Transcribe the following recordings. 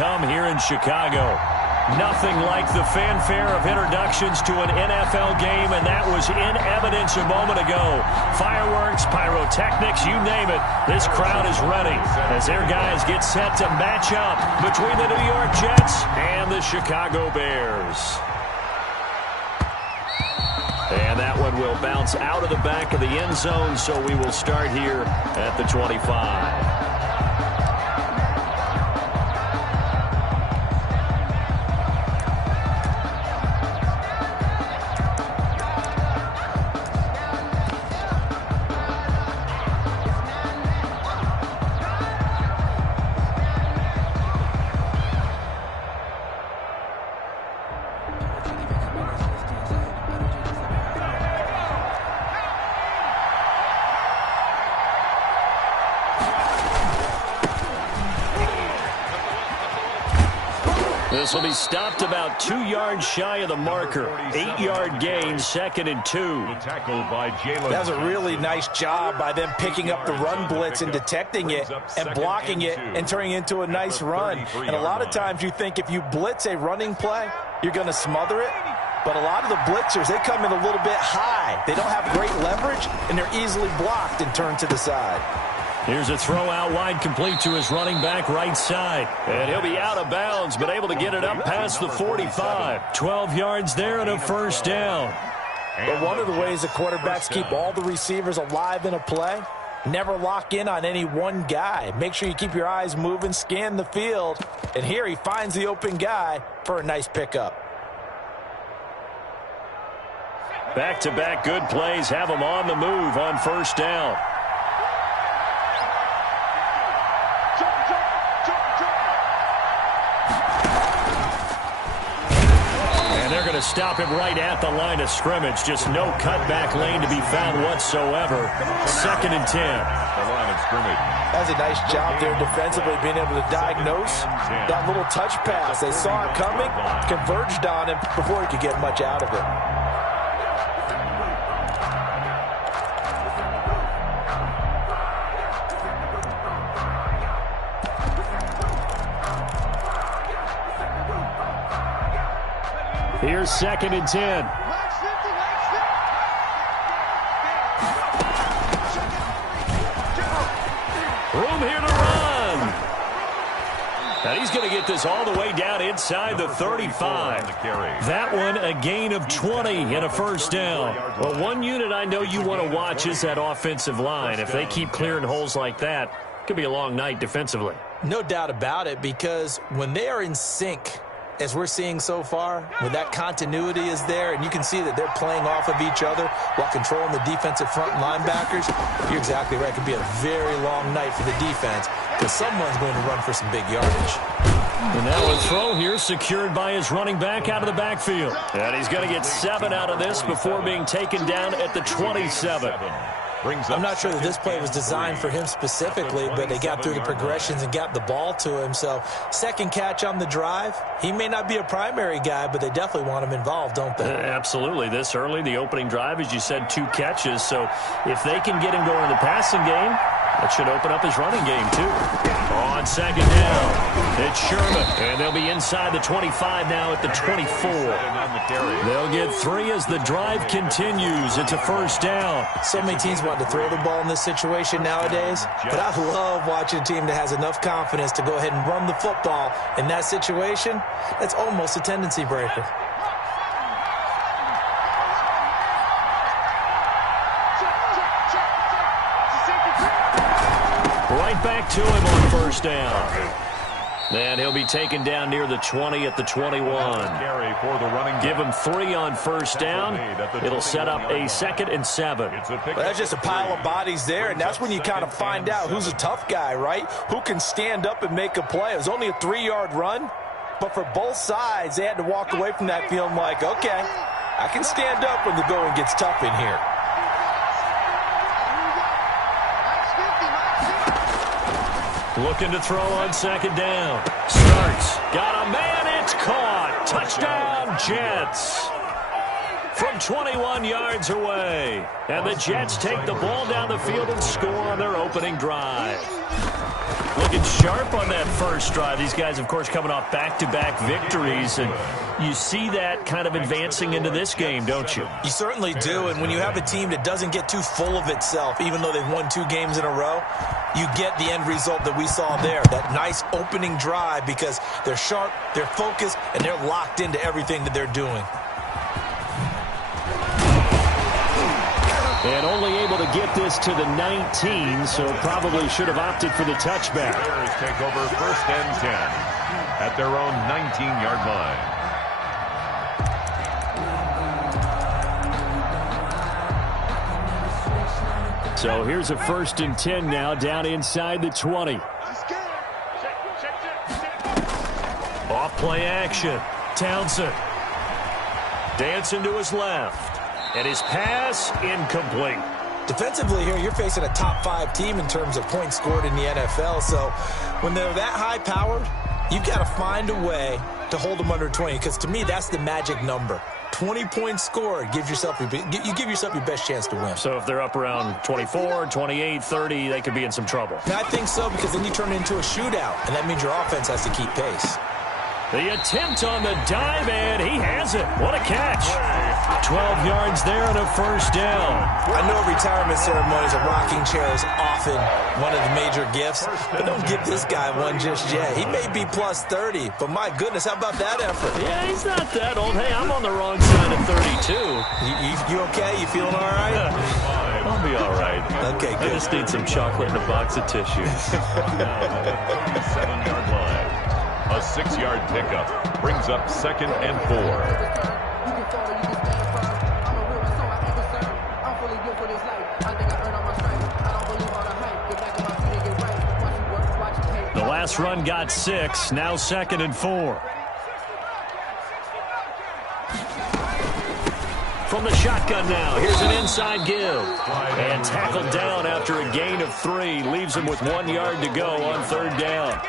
come here in Chicago. Nothing like the fanfare of introductions to an NFL game, and that was in evidence a moment ago. Fireworks, pyrotechnics, you name it. This crowd is ready as their guys get set to match up between the New York Jets and the Chicago Bears. And that one will bounce out of the back of the end zone, so we will start here at the 25. This will be stopped about 2 yards shy of the marker. 8-yard gain, 2nd and 2. That was a really nice job by them picking up the run blitz and detecting it and blocking it and turning it into a nice run. And a lot of times you think if you blitz a running play, you're going to smother it. But a lot of the blitzers, they come in a little bit high. They don't have great leverage, and they're easily blocked and turned to the side. Here's a throw out wide, complete to his running back right side. And he'll be out of bounds, but able to get it up past the 45. 12 yards there and a first down. But one of the ways the quarterbacks keep all the receivers alive in a play, never lock in on any one guy. Make sure you keep your eyes moving, scan the field. And here he finds the open guy for a nice pickup. Back-to-back good plays have him on the move on first down. Stop him right at the line of scrimmage. Just no cutback lane to be found whatsoever. 2nd and 10. The line of scrimmage. That's a nice job there defensively, being able to diagnose that little touch pass. They saw it coming, converged on him before he could get much out of it. Here's 2nd and 10. Room here to run. And he's going to get this all the way down inside the 35. That one a gain of 20 and a first down. Well, one unit I know you want to watch is that offensive line. If they keep clearing holes like that, it could be a long night defensively. No doubt about it, because when they are in sync, as we're seeing so far, when that continuity is there, and you can see that they're playing off of each other while controlling the defensive front linebackers, you're exactly right. It could be a very long night for the defense because someone's going to run for some big yardage. And now a throw here secured by his running back out of the backfield. And he's going to get 7 out of this before being taken down at the 27. I'm not sure that this play was designed for him specifically, but they got through the progressions and got the ball to him. So, second catch on the drive. He may not be a primary guy, but they definitely want him involved, don't they? Absolutely. This early, the opening drive, as you said, 2 catches. So, if they can get him going in the passing game, that should open up his running game, too. On 2nd down, it's Sherman. And they'll be inside the 25 now at the 24. They'll get 3 as the drive continues. It's a first down. So many teams want to throw the ball in this situation nowadays, but I love watching a team that has enough confidence to go ahead and run the football in that situation. That's almost a tendency breaker. Right back to him on first down. And he'll be taken down near the 20 at the 21. Give him 3 on first down. It'll set up a 2nd and 7. Well, that's just a pile of bodies there, and that's when you kind of find out who's a tough guy, right? Who can stand up and make a play. It was only a 3-yard run, but for both sides, they had to walk away from that feeling like, okay, I can stand up when the going gets tough in here. Looking to throw on 2nd down. Starts. Got a man. It's caught. Touchdown, Jets. From 21 yards away. And the Jets take the ball down the field and score on their opening drive. Looking sharp on that first drive. These guys, of course, coming off back-to-back victories, and you see that kind of advancing into this game, don't you? You certainly do, and when you have a team that doesn't get too full of itself, even though they've won 2 games in a row, you get the end result that we saw there, that nice opening drive, because they're sharp, they're focused, and they're locked into everything that they're doing. And only able to get this to the 19, so probably should have opted for the touchback. Bears take over 1st and 10 at their own 19-yard line. So here's a 1st and 10 now, down inside the 20. Off play action. Townsend. Dancing to his left. And his pass incomplete. Defensively here, you're facing a top 5 team in terms of points scored in the NFL. So when they're that high-powered, you've got to find a way to hold them under 20. Because to me, that's the magic number. 20 points scored, you give yourself your best chance to win. So if they're up around 24, 28, 30, they could be in some trouble. And I think so, because then you turn it into a shootout, and that means your offense has to keep pace. The attempt on the dive, and he has it. What a catch. 12 yards there and a 1st down. I know retirement ceremonies, a rocking chair is often one of the major gifts, but don't give this guy one just yet. He may be plus 30, but my goodness, how about that effort? Yeah, he's not that old. Hey, I'm on the wrong side of 32. You okay? You feeling all right? I'll be all right. Okay, good. I just need some chocolate and a box of tissues. 37-yard line. A 6-yard pickup brings up 2nd and 4. The last run got 6. Now 2nd and 4. From the shotgun now, here's an inside give. And tackled down after a gain of 3. Leaves him with 1 yard to go on 3rd down.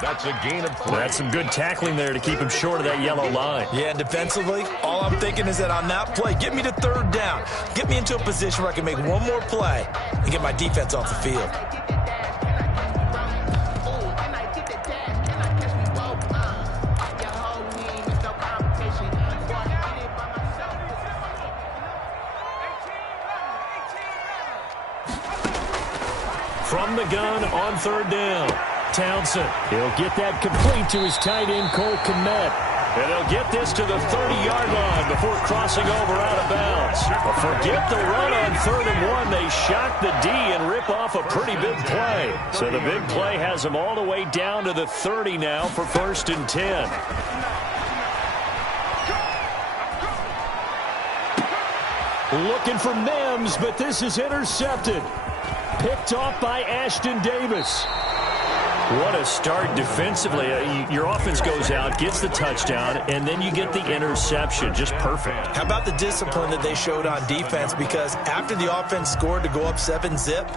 That's a gain of 3. That's some good tackling there to keep him short of that yellow line. Yeah, and defensively, all I'm thinking is that on that play, get me to 3rd down. Get me into a position where I can make one more play and get my defense off the field. From the gun on 3rd down. Townsend. He'll get that complete to his tight end, Cole Kmet. And he'll get this to the 30-yard line before crossing over out of bounds. But forget the run on 3rd and 1. They shock the D and rip off a pretty big play. So the big play has them all the way down to the 30 now for 1st and 10. Looking for Mims, but this is intercepted. Picked off by Ashton Davis. What a start defensively. Your offense goes out, gets the touchdown, and then you get the interception. Just perfect. How about the discipline that they showed on defense? Because after the offense scored to go up 7-zip,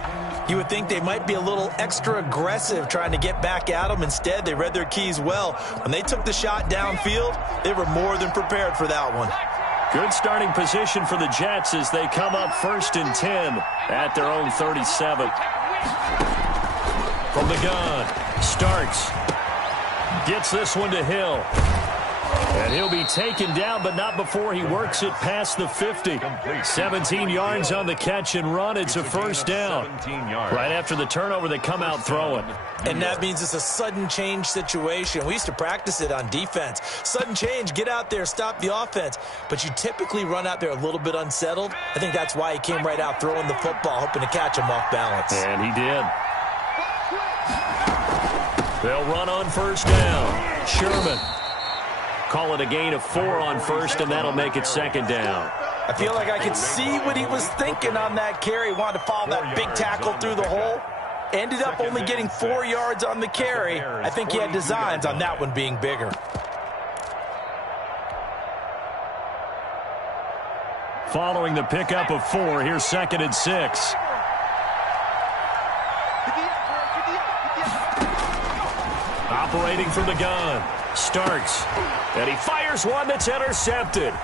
you would think they might be a little extra aggressive trying to get back at them. Instead, they read their keys well. When they took the shot downfield, they were more than prepared for that one. Good starting position for the Jets as they come up 1st and 10 at their own 37. From the gun, Starks gets this one to Hill. And he'll be taken down, but not before he works it past the 50. 17 yards on the catch and run. It's a 1st down. Right after the turnover, they come out throwing. And that means it's a sudden change situation. We used to practice it on defense. Sudden change, get out there, stop the offense. But you typically run out there a little bit unsettled. I think that's why he came right out throwing the football, hoping to catch him off balance. And he did. They'll run on 1st down. Sherman. Call it a gain of 4 on 1st, and that'll make it 2nd down. I feel like I could see what he was thinking on that carry. Wanted to follow that big tackle through the hole. Ended up only getting 4 yards on the carry. I think he had designs on that one being bigger. Following the pickup of 4, here's 2nd and 6. Operating from the gun. Starks. And he fires one that's intercepted.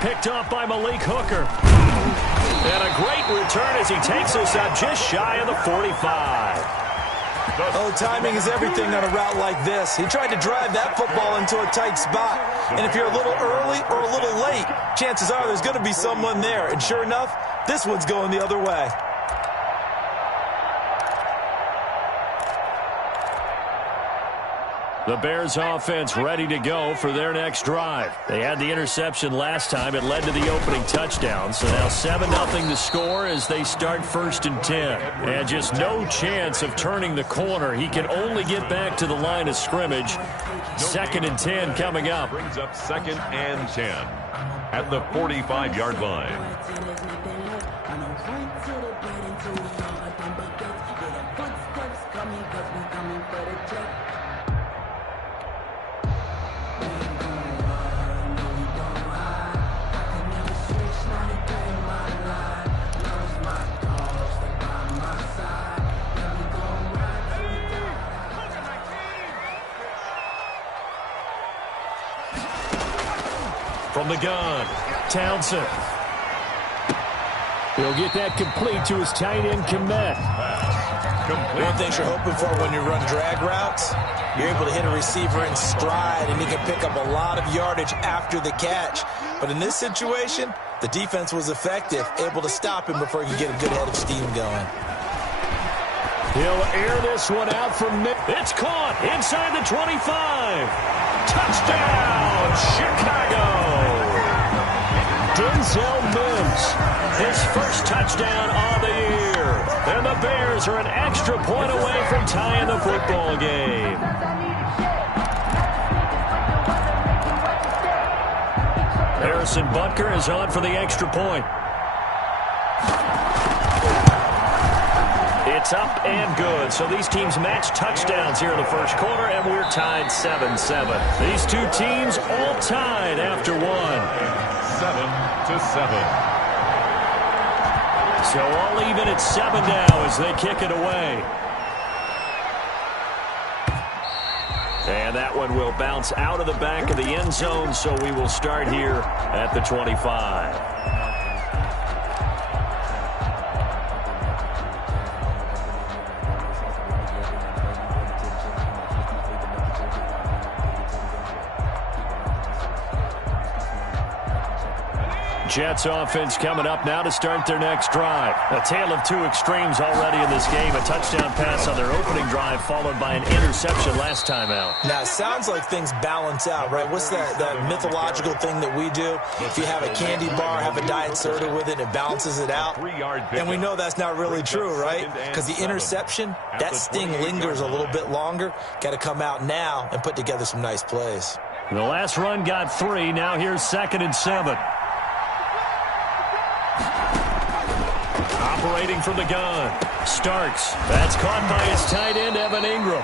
Picked off by Malik Hooker. And a great return as he takes us out just shy of the 45. Oh, timing is everything on a route like this. He tried to drive that football into a tight spot. And if you're a little early or a little late, chances are there's going to be someone there. And sure enough, this one's going the other way. The Bears offense ready to go for their next drive. They had the interception last time. It led to the opening touchdown. So now 7-0 to score as they start 1st and 10. And just no chance of turning the corner. He can only get back to the line of scrimmage. 2nd and 10 coming up. Brings up 2nd and 10 at the 45-yard line. From the gun, Townsend. He'll get that complete to his tight end, Kmet. One thing you're hoping for when you run drag routes, you're able to hit a receiver in stride, and he can pick up a lot of yardage after the catch. But in this situation, the defense was effective, able to stop him before he could get a good head of steam going. He'll air this one out from mid. It's caught inside the 25. Touchdown, Chicago. Denzel Mims, his first touchdown of the year. And the Bears are an extra point away from tying the football game. Harrison Butker is on for the extra point. It's up and good. So these teams match touchdowns here in the first quarter, and we're tied 7-7. These two teams all tied after one. 7-7. So all even at 7 now as they kick it away. And that one will bounce out of the back of the end zone, so we will start here at the 25. Jets offense coming up now to start their next drive. A tale of two extremes already in this game. A touchdown pass on their opening drive followed by an interception last time out. Now, it sounds like things balance out, right? What's that mythological thing that we do? If you have a candy bar, have a diet soda with it, it balances it out. And we know that's not really true, right? Because the interception, that sting lingers a little bit longer. Got to come out now and put together some nice plays. The last run got 3. Now here's 2nd and 7. Operating from the gun. Starks. That's caught by his tight end, Evan Ingram.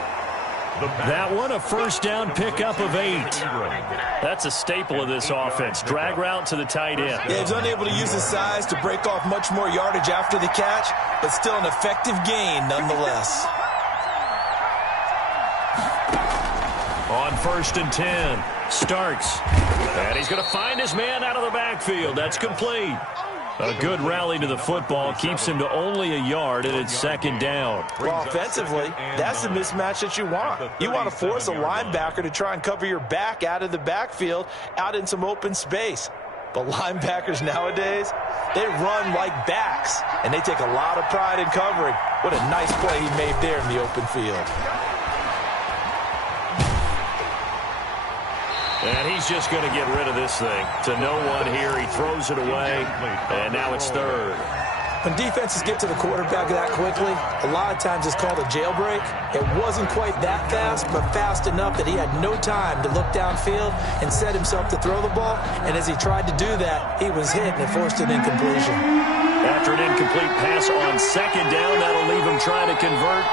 That one, a first down pickup of 8. That's a staple of this offense. Drag route to the tight end. Yeah, he's unable to use his size to break off much more yardage after the catch, but still an effective gain nonetheless. On 1st and 10, Starks. And he's going to find his man out of the backfield. That's complete. A good rally to the football keeps him to only a yard, and it's 2nd down. Well, offensively, that's the mismatch that you want. You want to force a linebacker to try and cover your back out of the backfield, out in some open space. But linebackers nowadays, they run like backs, and they take a lot of pride in covering. What a nice play he made there in the open field. And he's just going to get rid of this thing. To no one here, he throws it away, and now it's 3rd. When defenses get to the quarterback that quickly, a lot of times it's called a jailbreak. It wasn't quite that fast, but fast enough that he had no time to look downfield and set himself to throw the ball. And as he tried to do that, he was hit and it forced an incompletion. After an incomplete pass on 2nd down, that'll leave him trying to convert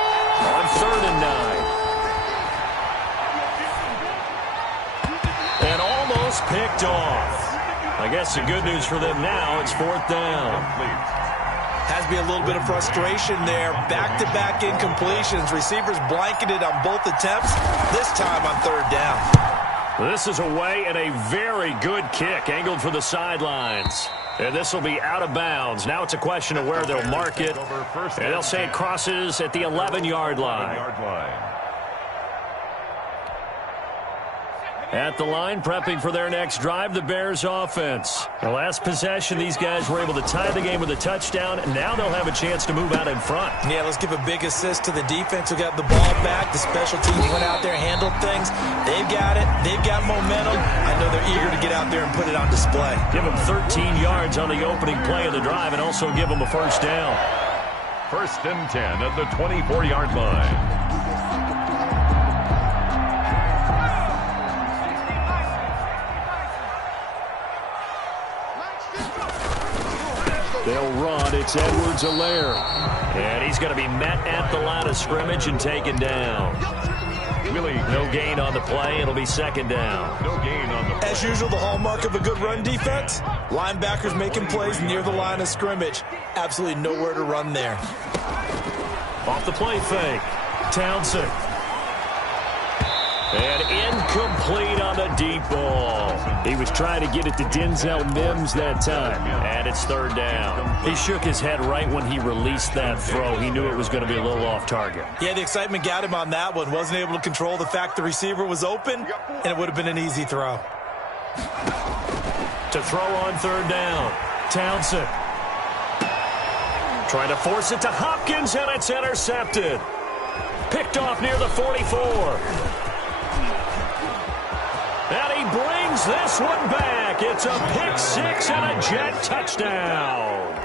on 3rd and 9. And almost picked off. I guess the good news for them now, it's 4th down. Has to be a little bit of frustration there. Back-to-back incompletions. Receivers blanketed on both attempts, this time on 3rd down. This is away and a very good kick, angled for the sidelines. And this will be out of bounds. Now it's a question of where they'll mark it. And they'll say it crosses at the 11-yard line. At the line, prepping for their next drive, the Bears offense. The last possession, these guys were able to tie the game with a touchdown, and now they'll have a chance to move out in front. Yeah, let's give a big assist to the defense who got the ball back. The special teams went out there, handled things. They've got it. They've got momentum. I know they're eager to get out there and put it on display. Give them 13 yards on the opening play of the drive and also give them a first down. 1st and 10 at the 24-yard line. They'll run. It's Edwards-Helaire. And he's going to be met at the line of scrimmage and taken down. Really, no gain on the play. It'll be 2nd down. No gain on the play. As usual, the hallmark of a good run defense, linebackers making plays near the line of scrimmage. Absolutely nowhere to run there. Off the play fake. Townsend. And incomplete on the deep ball. He was trying to get it to Denzel Mims that time. And it's 3rd down. He shook his head right when he released that throw. He knew it was going to be a little off target. Yeah, the excitement got him on that one. Wasn't able to control the fact the receiver was open, and it would have been an easy throw. To throw on 3rd down. Townsend. Trying to force it to Hopkins, and it's intercepted. Picked off near the 44. And he brings this one back. It's a pick 6 and a Jet touchdown.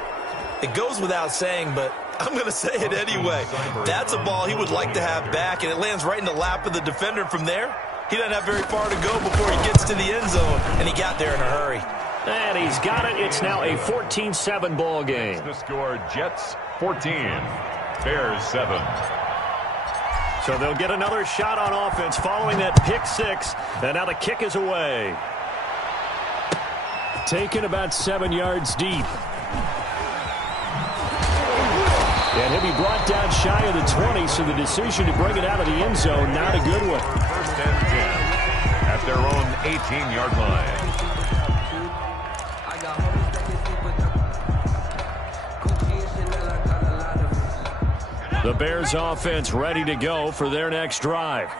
It goes without saying, but I'm going to say it anyway. That's a ball he would like to have back, and it lands right in the lap of the defender. From there, he doesn't have very far to go before he gets to the end zone, and he got there in a hurry. And he's got it. It's now a 14-7 ball game. The score, Jets 14, Bears 7. So they'll get another shot on offense following that pick 6. And now the kick is away. Taken about 7 yards deep. And he'll be brought down shy of the 20, so the decision to bring it out of the end zone, not a good one. 1st and 10 at their own 18-yard line. The Bears offense ready to go for their next drive.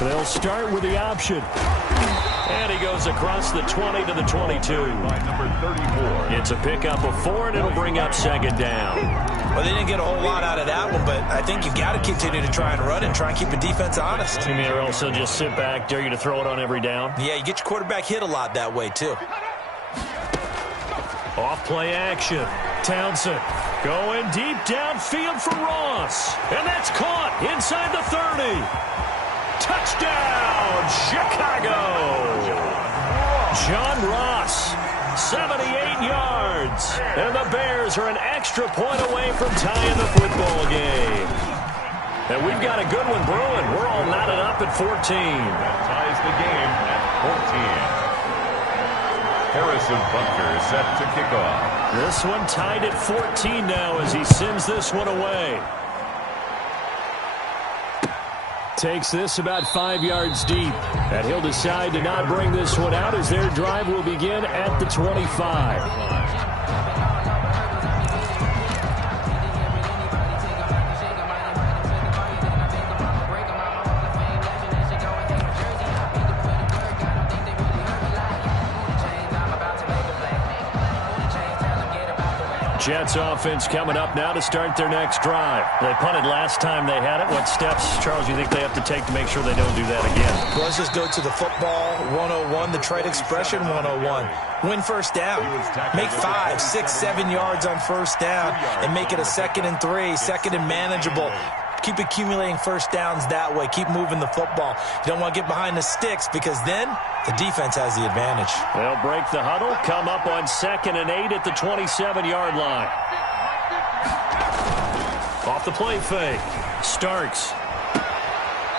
They'll start with the option. And he goes across the 20 to the 22. By number 34. It's a pickup of 4, and it'll bring up 2nd down. Well, they didn't get a whole lot out of that one, but I think you've got to continue to try and run and try and keep the defense honest. You mean or else they'll just sit back, dare you to throw it on every down? Yeah, you get your quarterback hit a lot that way, too. Off play action. Townsend going deep downfield for Ross. And that's caught inside the 30. Touchdown, Chicago. John Ross, 78 yards. And the Bears are an extra point away from tying the football game. And we've got a good one brewing. We're all knotted up at 14. That ties the game at 14. Harrison Butker set to kick off. This one tied at 14 now as he sends this one away. Takes this about 5 yards deep. And he'll decide to not bring this one out as their drive will begin at the 25. Jets offense coming up now to start their next drive. They punted last time they had it. What steps, Charles, you think they have to take to make sure they don't do that again? Well, let's just go to the football 101, the trade expression 101. Win first down. Make 5, 6, 7 yards on first down and make it a 2nd and 3, 2nd and manageable. Keep accumulating first downs that way. Keep moving the football. You don't want to get behind the sticks because then the defense has the advantage. They'll break the huddle, come up on 2nd and 8 at the 27-yard line. Off the play fake. Starks.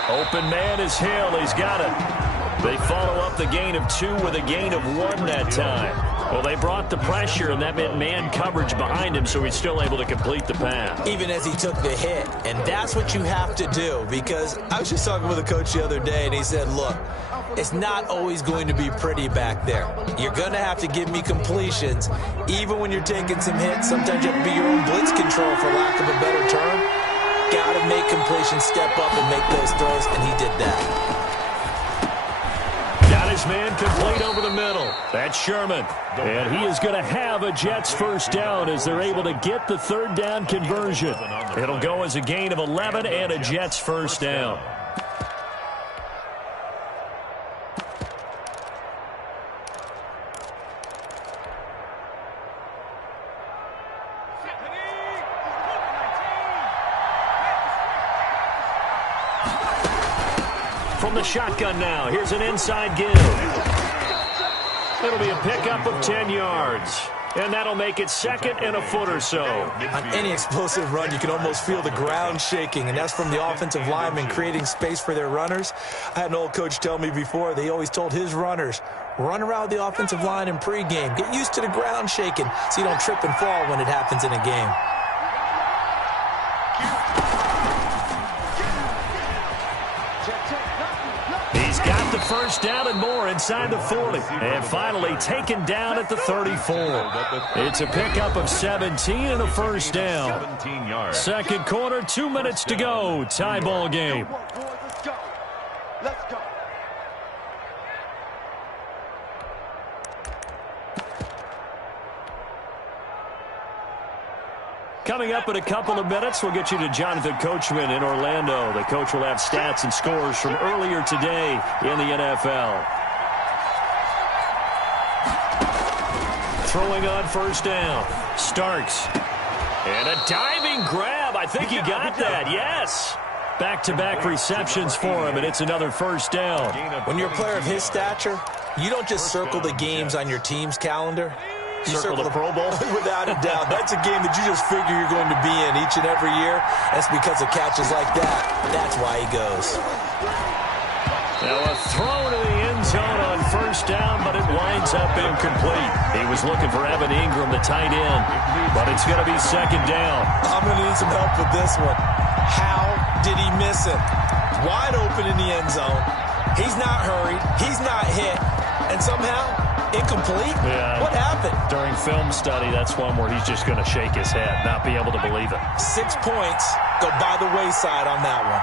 Open man is Hill. He's got it. They follow up the gain of 2 with a gain of 1 that time. Well, they brought the pressure, and that meant man coverage behind him, so he's still able to complete the pass. Even as he took the hit, and that's what you have to do, because I was just talking with a coach the other day, and he said, look, it's not always going to be pretty back there. You're going to have to give me completions, even when you're taking some hits. Sometimes you have to be your own blitz control, for lack of a better term. Got to make completions, step up, and make those throws, and he did that. Got his man complete over the middle. That's Sherman. And he is going to have a Jets first down as they're able to get the third down conversion. It'll go as a gain of 11 and a Jets first down. From the shotgun now, here's an inside give. It'll be a pickup of 10 yards. And that'll make it second and a foot or so. On any explosive run, you can almost feel the ground shaking, and that's from the offensive linemen creating space for their runners. I had an old coach tell me before, they always told his runners, run around the offensive line in pregame. Get used to the ground shaking so you don't trip and fall when it happens in a game. He's got the first down and more inside the 40. And finally taken down at the 34. It's a pickup of 17 and a first down. Second quarter, 2 minutes to go. Tie ball game. Let's go. Coming up in a couple of minutes, we'll get you to Jonathan Coachman in Orlando. The coach will have stats and scores from earlier today in the NFL. Throwing on first down. Starks. And a diving grab. I think he got that. Yes. Back-to-back receptions for him, and it's another first down. When you're a player of his stature, you don't just circle the games on your team's calendar. You circle the Pro Bowl? Without a doubt. That's a game that you just figure you're going to be in each and every year. That's because of catches like that. That's why he goes. Now a throw to the end zone on first down, but it winds up incomplete. He was looking for Evan Ingram, the tight end, but it's going to be second down. I'm going to need some help with this one. How did he miss it? Wide open in the end zone. He's not hurried. He's not hit. And somehow, incomplete? Yeah. What happened? During film study, that's one where he's just going to shake his head, not be able to believe it. 6 points go by the wayside on that one.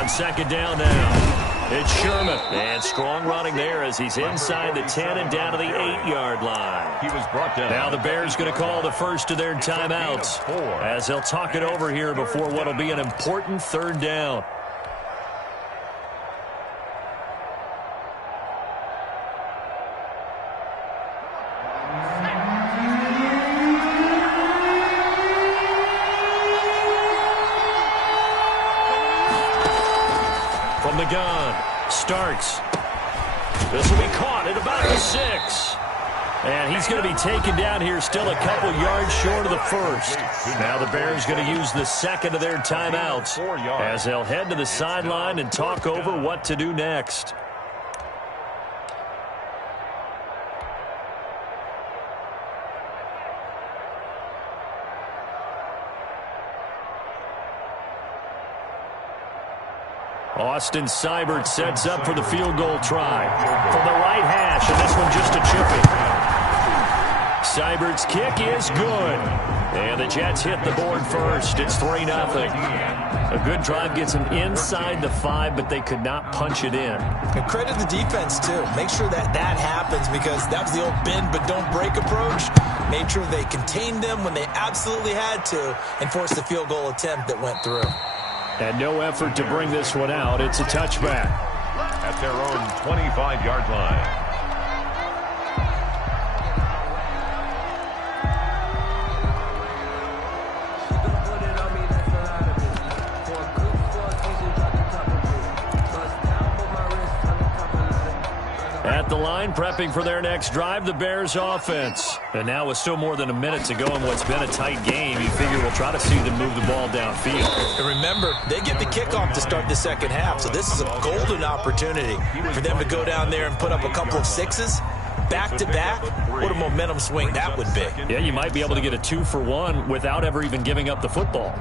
On second down now, it's Sherman. And strong running there as he's inside the 10 and down to the 8-yard line. He was brought down. Now the Bears going to call the first of their timeouts as they'll talk it over here before what will be an important third down. From the gun, Starks. This will be caught at about the 6. And he's going to be taken down here still a couple yards short of the first. Now the Bears going to use the second of their timeouts as they'll head to the sideline and talk over what to do next. Austin Seibert sets up for the field goal try from the right hash, and this one just a chipping. Seibert's kick is good, and the Jets hit the board first. It's 3-0. A good drive gets them inside the 5, but they could not punch it in. And credit the defense, too. Make sure that happens, because that was the old bend but don't break approach. Made sure they contained them when they absolutely had to and forced the field goal attempt that went through. And no effort to bring this one out. It's a touchback. At their own 25-yard line. At the line, prepping for their next drive, the Bears offense. And now with still more than a minute to go in what's been a tight game, you figure we'll try to see them move the ball downfield. And remember, they get the kickoff to start the second half, so this is a golden opportunity for them to go down there and put up a couple of 6s. back-to-back, what a momentum swing that would be. Yeah, you might be able to get a 2-for-1 without ever even giving up the football.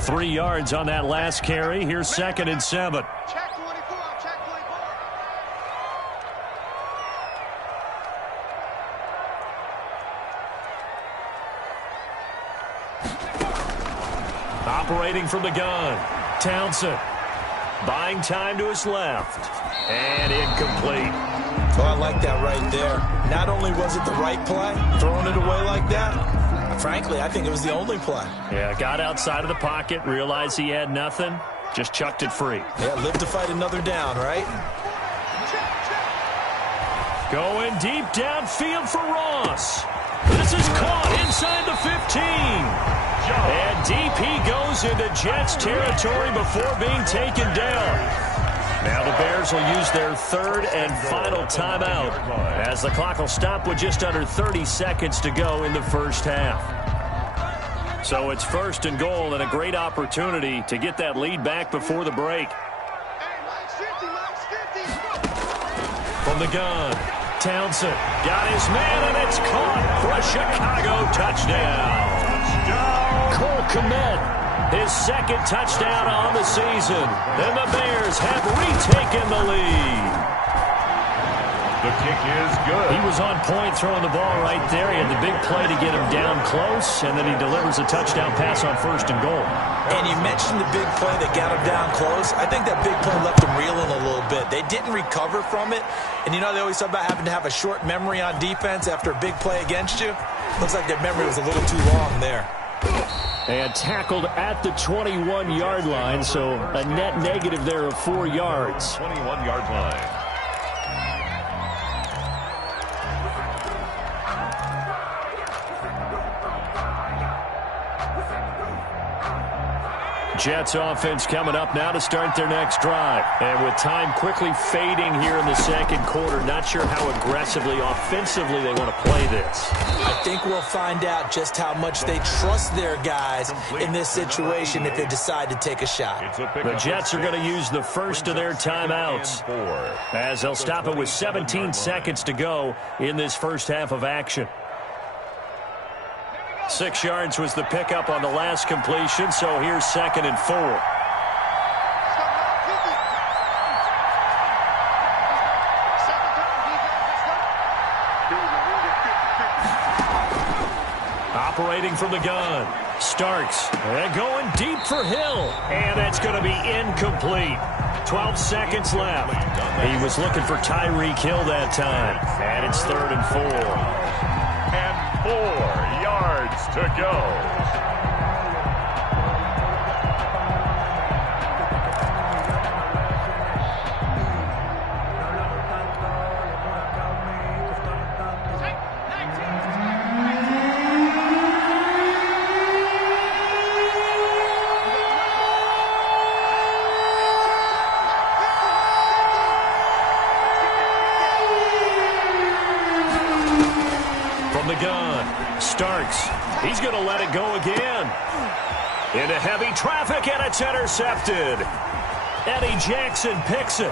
3 yards on that last carry. Here's 2nd and 7. Check 24, check 24. Operating from the gun, Townsend. Buying time to his left. And incomplete. Oh, I like that right there. Not only was it the right play, throwing it away like that, frankly, I think it was the only play. Yeah, got outside of the pocket, realized he had nothing, just chucked it free. Yeah, live to fight another down, right? Going deep downfield for Ross. This is caught inside the 15. And deep he goes into Jets territory before being taken down. Now the Bears will use their 3rd and final timeout as the clock will stop with just under 30 seconds to go in the first half. So it's 1st and goal and a great opportunity to get that lead back before the break. From the gun, Townsend got his man, and it's caught for a Chicago touchdown. Cole Kmet, his 2nd touchdown on the season. And the Bears have retaken the lead. The kick is good. He was on point throwing the ball right there. He had the big play to get him down close, and then he delivers a touchdown pass on 1st and goal. And you mentioned the big play that got him down close. I think that big play left him reeling a little bit. They didn't recover from it. And you know, they always talk about having to have a short memory on defense after a big play against you. Looks like their memory was a little too long there. And tackled at the 21-yard line, so a net negative there of 4 yards. 21-yard line. Jets offense coming up now to start their next drive. And with time quickly fading here in the 2nd quarter, not sure how aggressively, offensively they want to play this. I think we'll find out just how much they trust their guys in this situation if they decide to take a shot. The Jets are going to use the first of their timeouts as they'll stop it with 17 seconds to go in this first half of action. 6 yards was the pickup on the last completion, so here's 2nd and 4. Operating from the gun, Starks, and going deep for Hill, and that's going to be incomplete. 12 seconds left. He was looking for Tyreek Hill that time, and it's 3rd and 4. And 4 yards to go. Starks, he's going to let it go again. Into heavy traffic, and it's intercepted. Eddie Jackson picks it.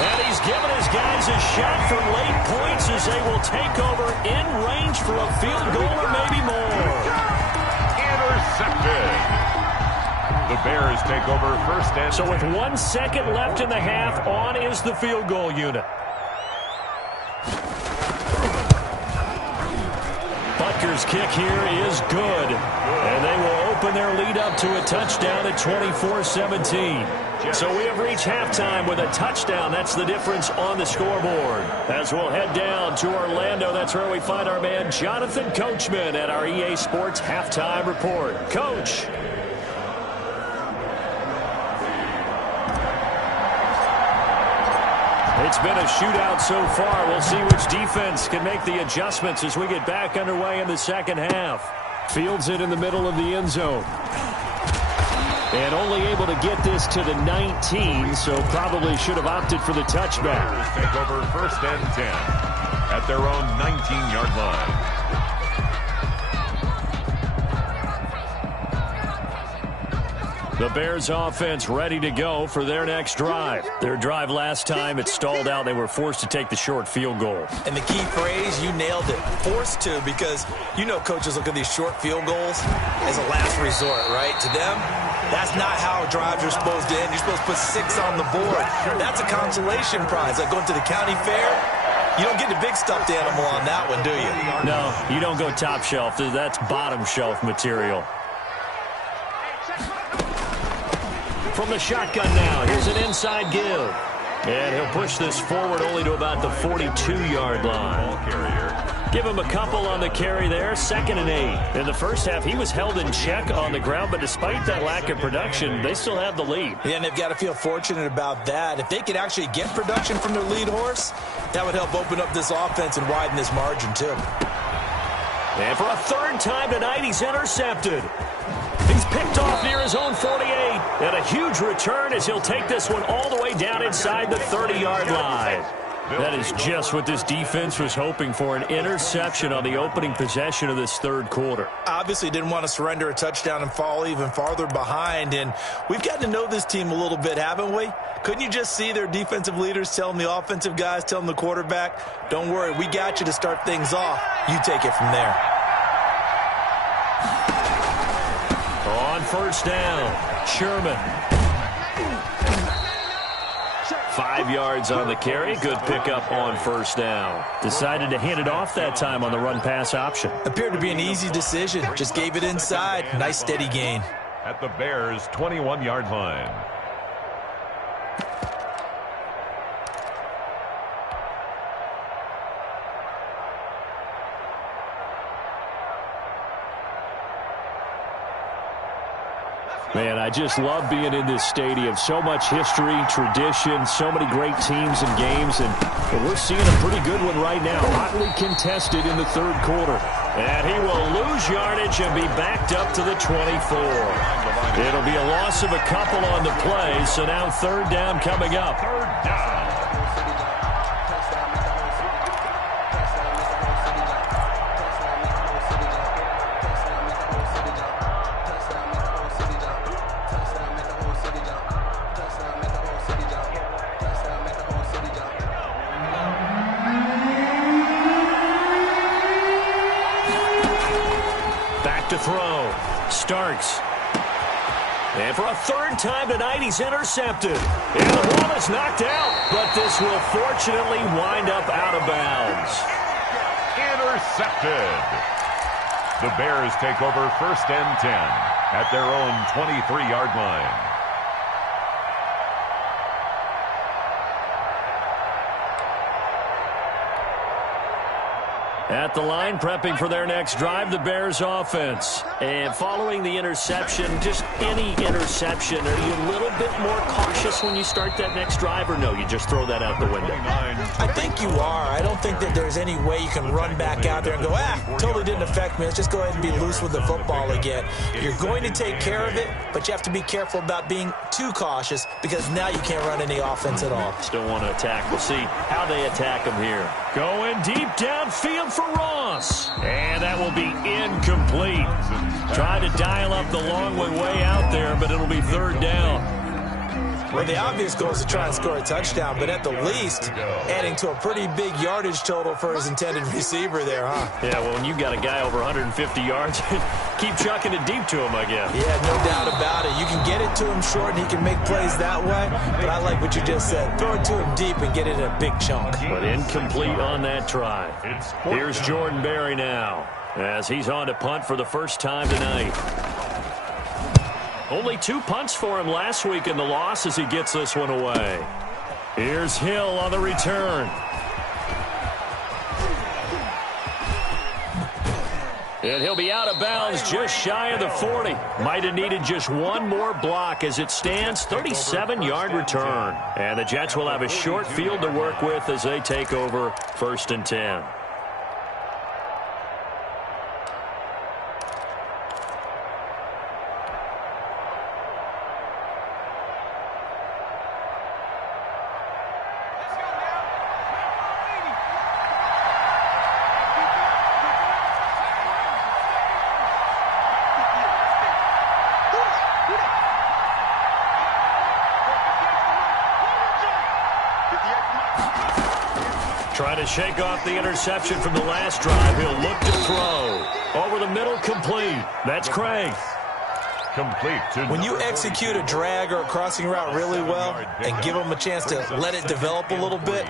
And he's given his guys a shot for late points as they will take over in range for a field goal or maybe more. Intercepted. The Bears take over 1st and 10. So with 1 second left in the half, on is the field goal unit. Butker's kick here is good, and they will open their lead up to a touchdown at 24-17. So we have reached halftime with a touchdown. That's the difference on the scoreboard. As we'll head down to Orlando, that's where we find our man Jonathan Coachman at our EA Sports Halftime Report. Coach. It's been a shootout so far. We'll see which defense can make the adjustments as we get back underway in the second half. Fields it in the middle of the end zone. And only able to get this to the 19, so probably should have opted for the touchback. Bears take over 1st and 10 at their own 19-yard line. The Bears offense ready to go for their next drive. Their drive last time, it stalled out. They were forced to take the short field goal. And the key phrase, you nailed it, forced to, because you know coaches look at these short field goals as a last resort, right? To them, that's not how drives are supposed to end. You're supposed to put 6 on the board. That's a consolation prize. Like going to the county fair, you don't get the big stuffed animal on that one, do you? No, you don't go top shelf. That's bottom shelf material. From the shotgun now, here's an inside give. And he'll push this forward only to about the 42-yard line. Give him a couple on the carry there, 2nd and 8. In the first half, he was held in check on the ground, but despite that lack of production, they still have the lead. Yeah, and they've got to feel fortunate about that. If they could actually get production from their lead horse, that would help open up this offense and widen this margin, too. And for a 3rd time tonight, he's intercepted. He's picked off near his own 48. And a huge return as he'll take this one all the way down inside the 30-yard line. That is just what this defense was hoping for, an interception on the opening possession of this 3rd quarter. Obviously didn't want to surrender a touchdown and fall even farther behind. And we've gotten to know this team a little bit, haven't we? Couldn't you just see their defensive leaders telling the offensive guys, telling the quarterback, don't worry, we got you to start things off. You take it from there. On 1st down, Sherman. 5 yards on the carry. Good pickup on 1st down. Decided to hand it off that time on the run-pass option. Appeared to be an easy decision. Just gave it inside. Nice steady gain. At the Bears' 21-yard line. Man, I just love being in this stadium. So much history, tradition, so many great teams and games, and we're seeing a pretty good one right now. Hotly contested in the 3rd quarter. And he will lose yardage and be backed up to the 24. It'll be a loss of a couple on the play, so now 3rd down coming up. 3rd down. To throw. Starks. And for a 3rd time tonight, he's intercepted. And the ball is knocked out, but this will fortunately wind up out of bounds. Intercepted. The Bears take over 1st and 10 at their own 23-yard line. At the line, prepping for their next drive, the Bears offense. And following the interception, just any interception, are you a little bit more cautious when you start that next drive, or no, you just throw that out the window? I think you are. I don't think that there's any way you can run back out there and go, totally didn't affect me. Let's just go ahead and be loose with the football again. You're going to take care of it, but you have to be careful about being too cautious because now you can't run any offense at all. Still want to attack. We'll see how they attack him here. Going deep downfield for Ross. And that will be incomplete. Trying to dial up the long way out there, but it'll be 3rd down. Well, the obvious goal is to try and score a touchdown, but at the least, adding to a pretty big yardage total for his intended receiver there, huh? Yeah, well, when you've got a guy over 150 yards, keep chucking it deep to him, I guess. Yeah, no doubt about it. You can get it to him short, and he can make plays that way, but I like what you just said. Throw it to him deep and get it in a big chunk. But incomplete on that try. Here's Jordan Berry now, as he's on to punt for the 1st time tonight. Only 2 punts for him last week in the loss as he gets this one away. Here's Hill on the return. And he'll be out of bounds just shy of the 40. Might have needed just one more block as it stands. 37-yard return. And the Jets will have a short field to work with as they take over 1st and 10. to shake off the interception from the last drive. He'll look to throw. Over the middle, complete. That's Craig. Complete. When you execute a drag or a crossing route really well and give them a chance to let it develop a little bit,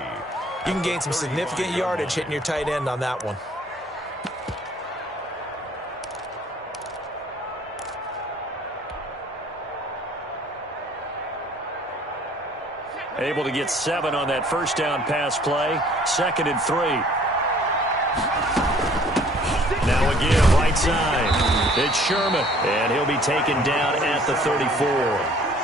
you can gain some significant yardage hitting your tight end on that one. Able to get 7 on that first down pass play. 2nd and 3. Now again, right side. It's Sherman, and he'll be taken down at the 34.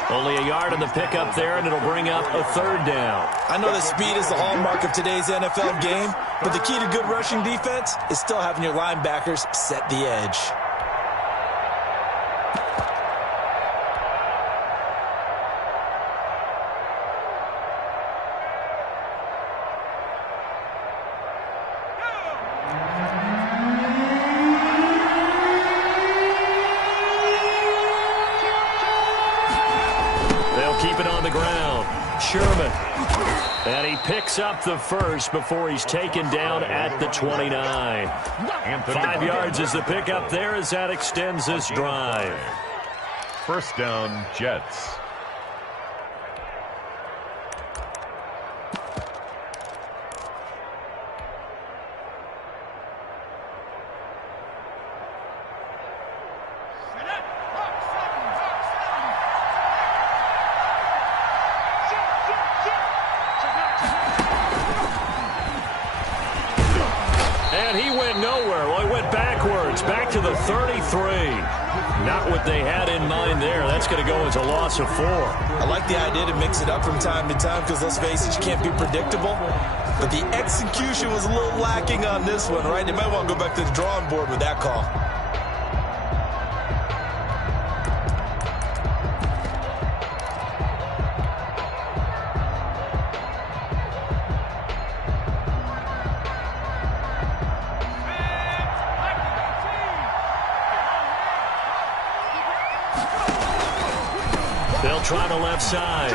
Only a yard on the pickup there, and it'll bring up a 3rd down. I know that speed is the hallmark of today's NFL game, but the key to good rushing defense is still having your linebackers set the edge. Sherman. And he picks up the first before he's taken down at the 29. 5 yards is the pickup there as that extends this drive. First down, Jets. Not what they had in mind there. That's going to go as a loss of 4. I like the idea to mix it up from time to time because, let's face it, you can't be predictable. But the execution was a little lacking on this one, right? They might want to go back to the drawing board with that call. Try the left side.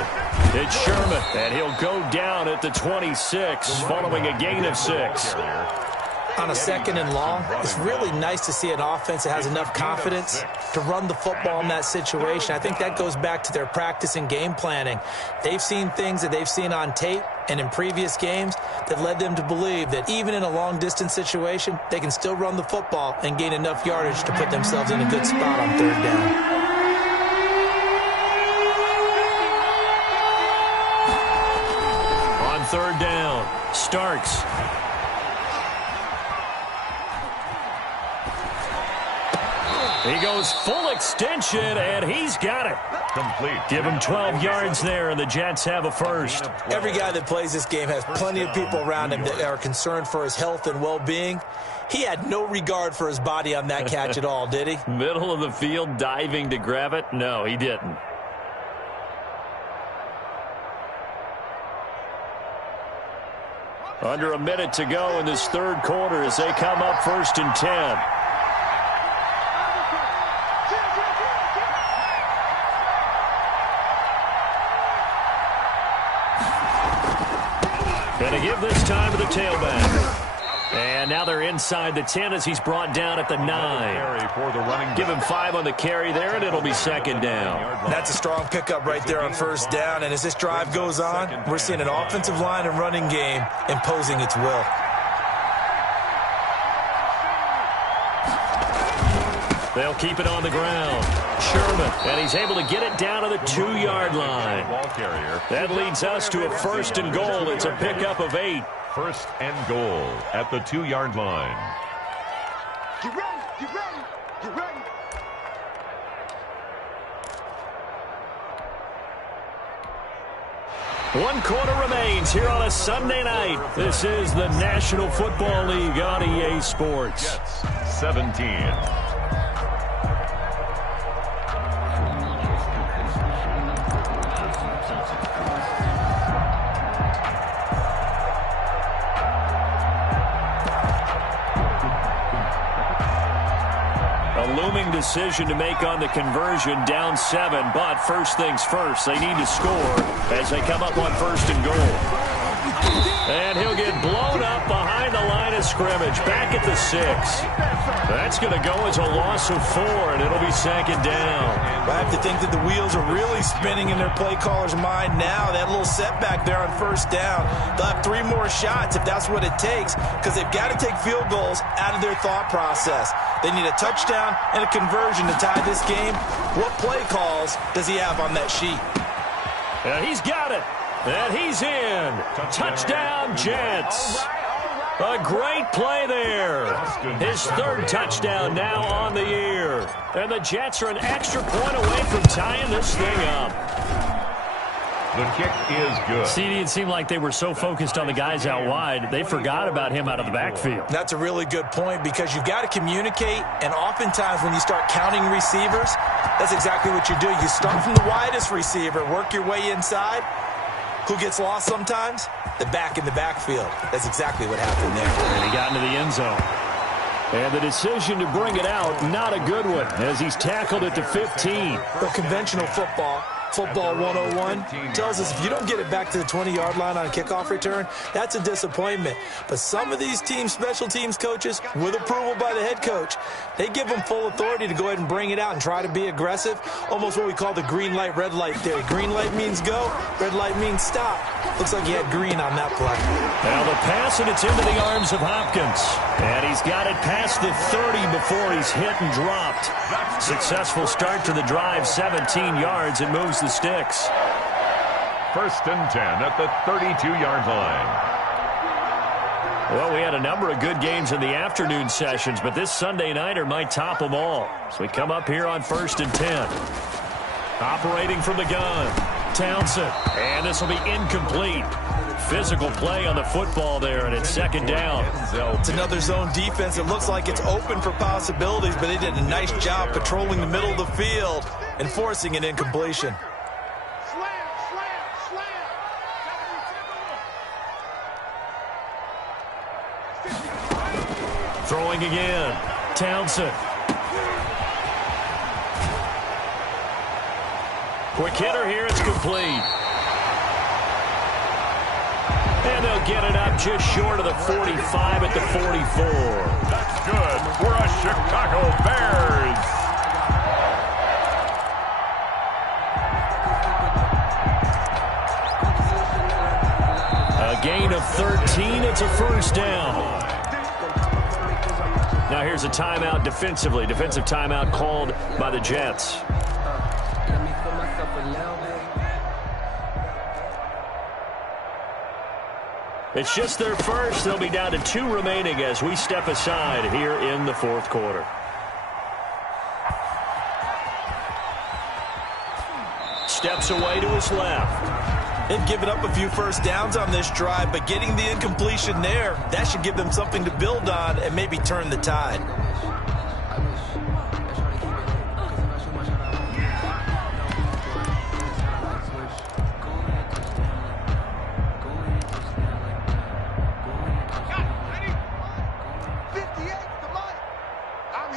It's Sherman, and he'll go down at the 26 following a gain of 6. On a 2nd and long, it's really nice to see an offense that has enough confidence to run the football in that situation. I think that goes back to their practice and game planning. They've seen things that they've seen on tape and in previous games that led them to believe that even in a long-distance situation, they can still run the football and gain enough yardage to put themselves in a good spot on 3rd down. Third down. Starks. He goes full extension, and he's got it. Complete. Give him 12 yards there, and the Jets have a first. Every guy that plays this game has plenty of people around him that are concerned for his health and well-being. He had no regard for his body on that catch at all, did he? Middle of the field, diving to grab it? No, he didn't. Under a minute to go in this 3rd quarter as they come up 1st and 10. Going to give this time to the tailback. And now they're inside the 10 as he's brought down at the 9. Give him 5 on the carry there, and it'll be 2nd down. That's a strong pickup right there on 1st down. And as this drive goes on, we're seeing an offensive line and running game imposing its will. They'll keep it on the ground. Sherman, and he's able to get it down to the 2-yard line. That leads us to a 1st and goal. It's a pickup of 8. 1st and goal at the 2-yard line. Get ready, get ready, get ready. One quarter remains here on a Sunday night. This is the National Football League on EA Sports. Jets 17. Looming decision to make on the conversion, down 7, but first things first, they need to score as they come up on 1st and goal. And he'll get blown up scrimmage, back at the 6. That's going to go as a loss of 4, and it'll be 2nd down. I have to think that the wheels are really spinning in their play caller's mind now. That little setback there on 1st down. They'll have 3 more shots if that's what it takes, because they've got to take field goals out of their thought process. They need a touchdown and a conversion to tie this game. What play calls does he have on that sheet? And he's got it. And he's in. Touchdown, Jets. A great play there. His 3rd touchdown now on the year. And the Jets are an extra point away from tying this thing up. The kick is good. CD, it seemed like they were so focused on the guys out wide, they forgot about him out of the backfield. That's a really good point, because you've got to communicate, and oftentimes when you start counting receivers, that's exactly what you do. You start from the widest receiver, work your way inside. Who gets lost sometimes? The back in the backfield. That's exactly what happened there. And he got into the end zone. And the decision to bring it out, not a good one, as he's tackled at the 15. Well, conventional football 101, tells us if you don't get it back to the 20-yard line on a kickoff return, that's a disappointment. But some of these teams, special teams coaches, with approval by the head coach, they give them full authority to go ahead and bring it out and try to be aggressive, almost what we call the green light, red light theory. Green light means go, red light means stop. Looks like he had green on that play. Now the pass, and it's into the arms of Hopkins. And he's got it past the 30 before he's hit and dropped. Successful start to the drive, 17 yards, and moves the sticks. 1st and 10 at the 32-yard line. Well, we had a number of good games in the afternoon sessions, but this Sunday nighter might top them all. So we come up here on 1st and 10. Operating from the gun, Townsend. And this will be incomplete. Physical play on the football there, and it's 2nd down. It's another zone defense. It looks like it's open for possibilities, but they did a nice job patrolling the middle of the field and forcing an incompletion. Throwing again, Townsend. Quick hitter here, it's complete. And they'll get it up just short of the 45 at the 44. That's good for a Chicago Bears. A gain of 13, it's a 1st down. Now here's a timeout defensively. Defensive timeout called by the Jets. It's just their first. They'll be down to 2 remaining as we step aside here in the 4th quarter. Steps away to his left. They've given up a few 1st downs on this drive, but getting the incompletion there, that should give them something to build on and maybe turn the tide.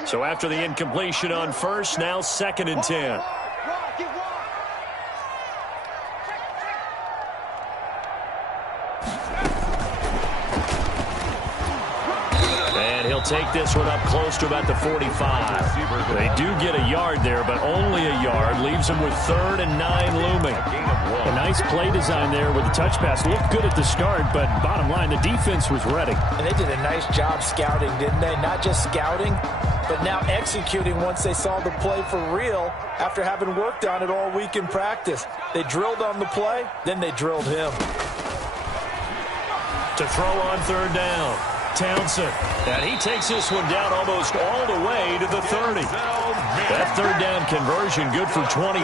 So after the incompletion on 1st, now 2nd and 10. And he'll take this one up close to about the 45. They do get a yard there, but only a yard. Leaves them with 3rd and 9 looming. A nice play design there with the touch pass. Looked good at the start, but bottom line, the defense was ready. And they did a nice job scouting, didn't they? Not just scouting, but now executing once they saw the play for real after having worked on it all week in practice. They drilled on the play, then they drilled him. To throw on 3rd down, Townsend. And he takes this one down almost all the way to the 30. That 3rd down conversion good for 23.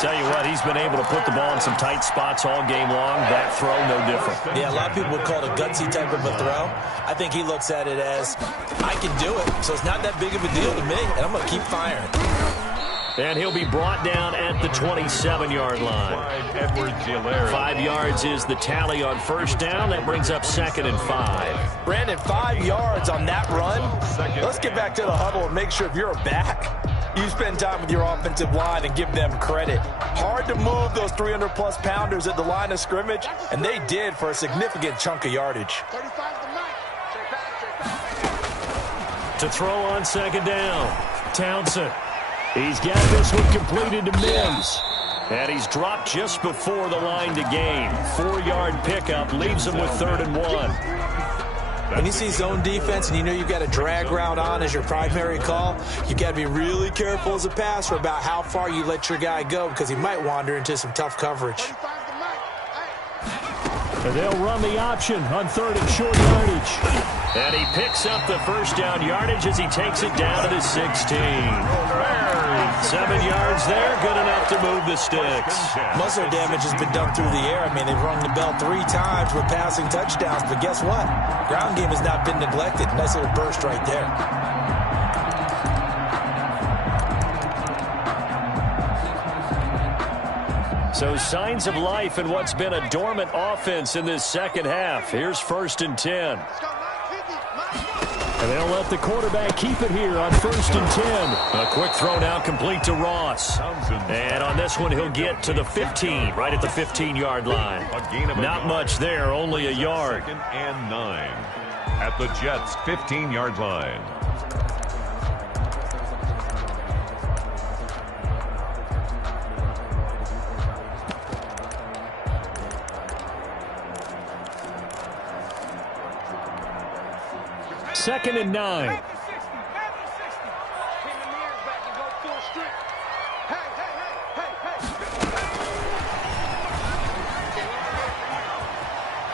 Tell you what, he's been able to put the ball in some tight spots all game long. That throw, no different. Yeah, a lot of people would call it a gutsy type of a throw. I think he looks at it as, I can do it, so it's not that big of a deal to me, and I'm going to keep firing. And he'll be brought down at the 27-yard line. 5 yards is the tally on 1st down. That brings up 2nd and 5. Brandon, 5 yards on that run. Let's get back to the huddle and make sure if you're a back, you spend time with your offensive line and give them credit. Hard to move those 300-plus pounders at the line of scrimmage, and they did for a significant chunk of yardage. 35 to the 9. To throw on second down. Townsend. He's got this one completed to Mims. And he's dropped just before the line to gain. 4-yard pickup leaves him with 3rd and 1. When you see zone defense and you know you've got a drag route on as your primary call, you've got to be really careful as a passer about how far you let your guy go because he might wander into some tough coverage. And they'll run the option on 3rd and short yardage. And he picks up the first down yardage as he takes it down to the 16. 7 yards there, good enough to move the sticks. Muscle damage has been done through the air. I mean, they've rung the bell 3 times with passing touchdowns, but guess what? Ground game has not been neglected. Nice little burst right there. So signs of life in what's been a dormant offense in this second half. Here's 1st and 10. And they'll let the quarterback keep it here on 1st and 10. A quick throw now complete to Ross. And on this one, he'll get to the 15, right at the 15-yard line. Not much there, only a yard. 2nd and 9 at the Jets' 15-yard line. Second and 9.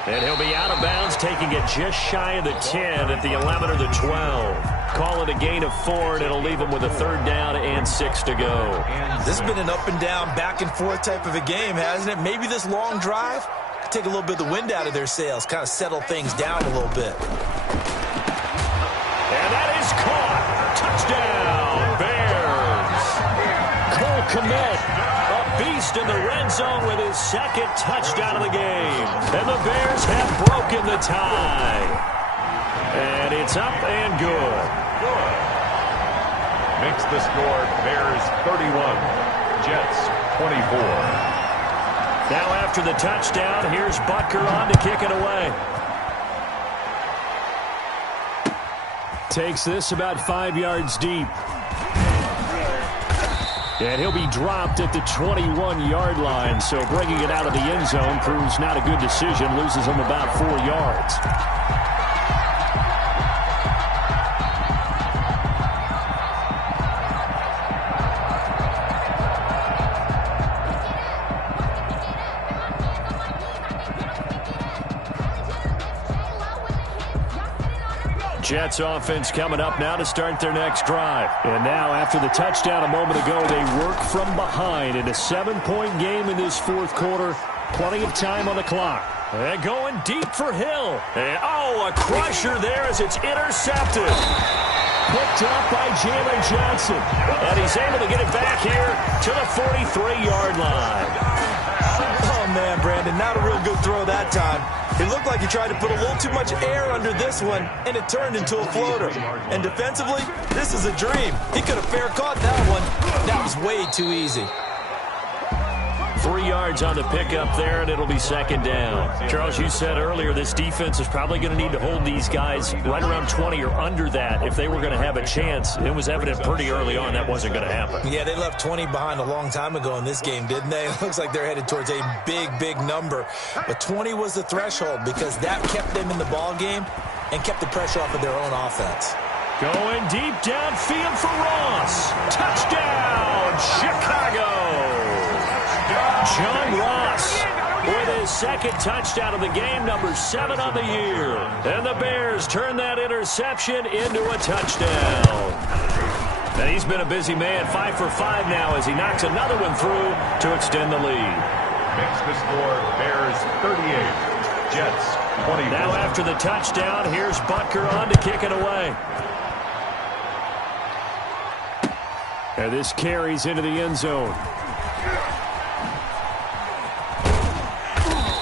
And he'll be out of bounds, taking it just shy of the 10 at the 11 or the 12. Call it a gain of 4, and it'll leave him with a 3rd down and 6 to go. This has been an up and down, back and forth type of a game, hasn't it? Maybe this long drive could take a little bit of the wind out of their sails, kind of settle things down a little bit. And that is caught. Touchdown, Bears. Cole Kmet, a beast in the red zone with his 2nd touchdown of the game. And the Bears have broken the tie. And it's up and good. Makes the score Bears 31, Jets 24. Now after the touchdown, here's Butker on to kick it away. Takes this about 5 yards deep. And he'll be dropped at the 21-yard line. So bringing it out of the end zone proves not a good decision. Loses him about 4 yards. Jets offense coming up now to start their next drive. And now after the touchdown a moment ago, they work from behind in a 7-point game in this 4th quarter. Plenty of time on the clock. And going deep for Hill. And a crusher there as it's intercepted. Picked up by Jalen Johnson. And he's able to get it back here to the 43-yard line. Oh, man, Brandon, not a real good throw that time. It looked like he tried to put a little too much air under this one, and it turned into a floater. And defensively, this is a dream. He could have fair caught that one. That was way too easy. 3 yards on the pickup there, and it'll be 2nd down. Charles, you said earlier this defense is probably going to need to hold these guys right around 20 or under that if they were going to have a chance. It was evident pretty early on that wasn't going to happen. Yeah, they left 20 behind a long time ago in this game, didn't they? It looks like they're headed towards a big, big number. But 20 was the threshold because that kept them in the ball game and kept the pressure off of their own offense. Going deep downfield for Ross. Touchdown, Chicago. John Ross with his 2nd touchdown of the game, number 7 on the year. And the Bears turn that interception into a touchdown. And he's been a busy man, 5 for 5 now as he knocks another one through to extend the lead. Makes the score Bears 38, Jets 24. Now after the touchdown, here's Butker on to kick it away. And this carries into the end zone.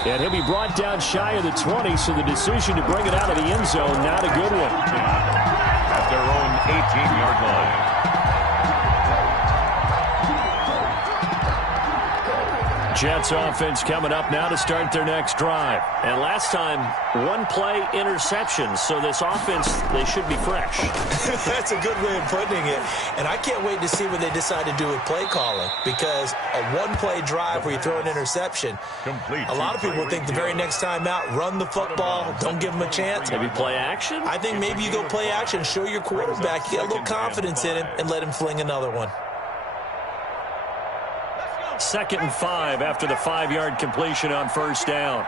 And he'll be brought down shy of the 20, so the decision to bring it out of the end zone, not a good one. At their own 18-yard line. Jets offense coming up now to start their next drive. And last time, one-play interception. So this offense, they should be fresh. That's a good way of putting it. And I can't wait to see what they decide to do with play calling, because a one-play drive where you throw an interception, a lot of people think the very next time out, run the football, don't give them a chance. Maybe play action? I think maybe you go play action, show your quarterback, you get a little confidence in him, and let him fling another one. 2nd and 5 after the 5-yard completion on first down.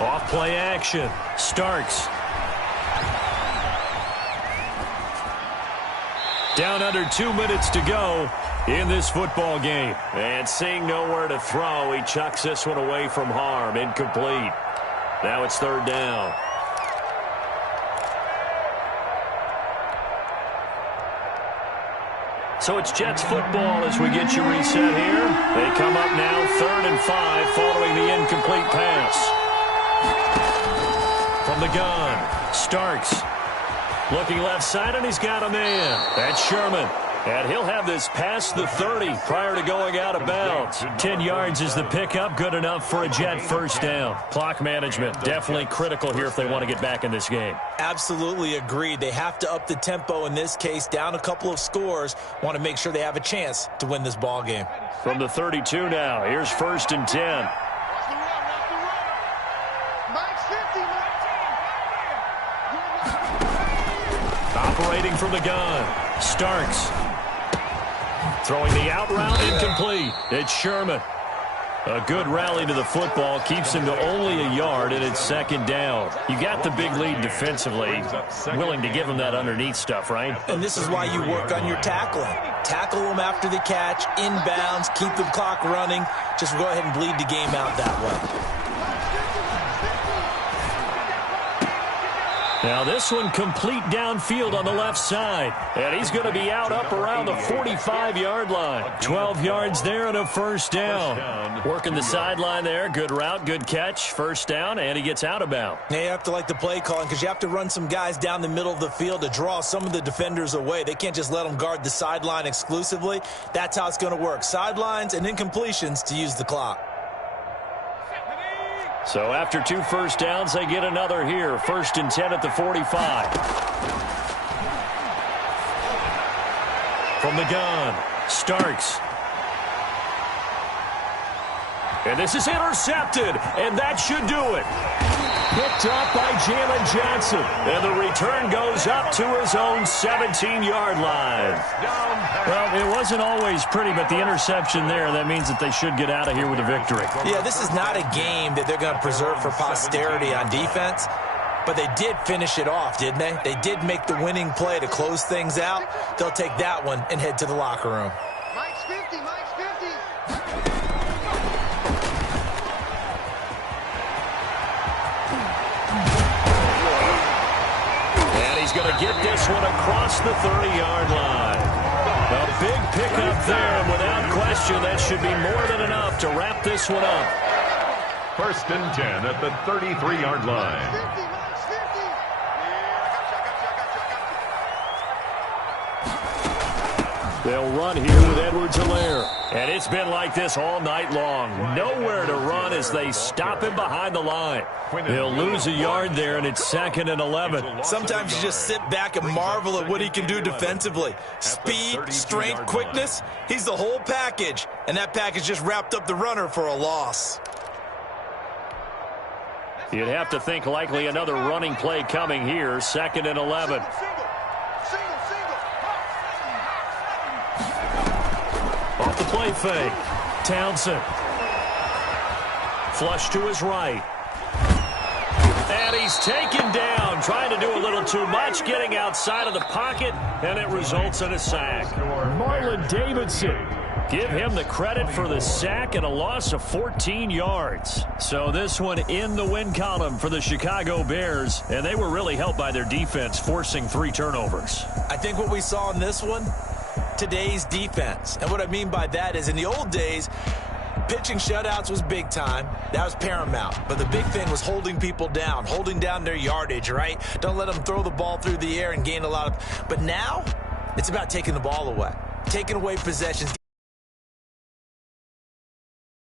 Off play action. Starks. Down under 2 minutes to go in this football game. And seeing nowhere to throw, he chucks this one away from harm. Incomplete. Now it's 3rd down. So it's Jets football as we get you reset here. They come up now 3rd and 5 following the incomplete pass. From the gun, Starks looking left side, and he's got a man. That's Sherman. And he'll have this past the 30 prior to going out of bounds. 10 yards is the pickup, good enough for a Jet first down. Clock management definitely critical here if they want to get back in this game. Absolutely agreed. They have to up the tempo in this case, down a couple of scores. Want to make sure they have a chance to win this ball game. From the 32 now, here's 1st and 10. Operating from the gun, Starks. Throwing the out route, incomplete. It's Sherman. A good rally to the football keeps him to only a yard, and it's 2nd down. You got the big lead defensively. Willing to give him that underneath stuff, right? And this is why you work on your tackling. Tackle them after the catch, inbounds, keep the clock running. Just go ahead and bleed the game out that way. Now this one complete downfield on the left side. And he's going to be out up around the 45-yard line. 12 yards there and a first down. Working the sideline there. Good route, good catch. First down, and he gets out of bounds. Now you have to like the play calling, because you have to run some guys down the middle of the field to draw some of the defenders away. They can't just let them guard the sideline exclusively. That's how it's going to work. Sidelines and incompletions to use the clock. So after 2 first downs, they get another here. 1st and 10 at the 45. From the gun, Starks. And this is intercepted, and that should do it. Picked up by Jalen Johnson. And the return goes up to his own 17-yard line. Well, it wasn't always pretty, but the interception there, that means that they should get out of here with a victory. Yeah, this is not a game that they're going to preserve for posterity on defense, but they did finish it off, didn't they? They did make the winning play to close things out. They'll take that one and head to the locker room. Mike's 50, Mike's 50. He's going to get this one across the 30-yard line. A big pickup there, and without question, that should be more than enough to wrap this one up. 1st and 10 at the 33-yard line. 50, Mike's 50. They'll run here with Edwards-Helaire. And it's been like this all night long. Nowhere to run as they stop him behind the line. They'll lose a yard there, and it's 2nd and 11. Sometimes you just sit back and marvel at what he can do defensively. Speed, strength, quickness, he's the whole package. And that package just wrapped up the runner for a loss. You'd have to think likely another running play coming here. 2nd and 11. Off the play fake. Townsend. Flush to his right. And he's taken down, trying to do a little too much, getting outside of the pocket, and it results in a sack. Marlon Davidson. Give him the credit for the sack and a loss of 14 yards. So this one in the win column for the Chicago Bears, and they were really helped by their defense, forcing 3 turnovers. I think what we saw in this one, today's defense. And what I mean by that is in the old days, pitching shutouts was big time. That was paramount. But the big thing was holding people down, holding down their yardage, right? Don't let them throw the ball through the air and gain a lot of... But now, It's about taking the ball away. Taking away possessions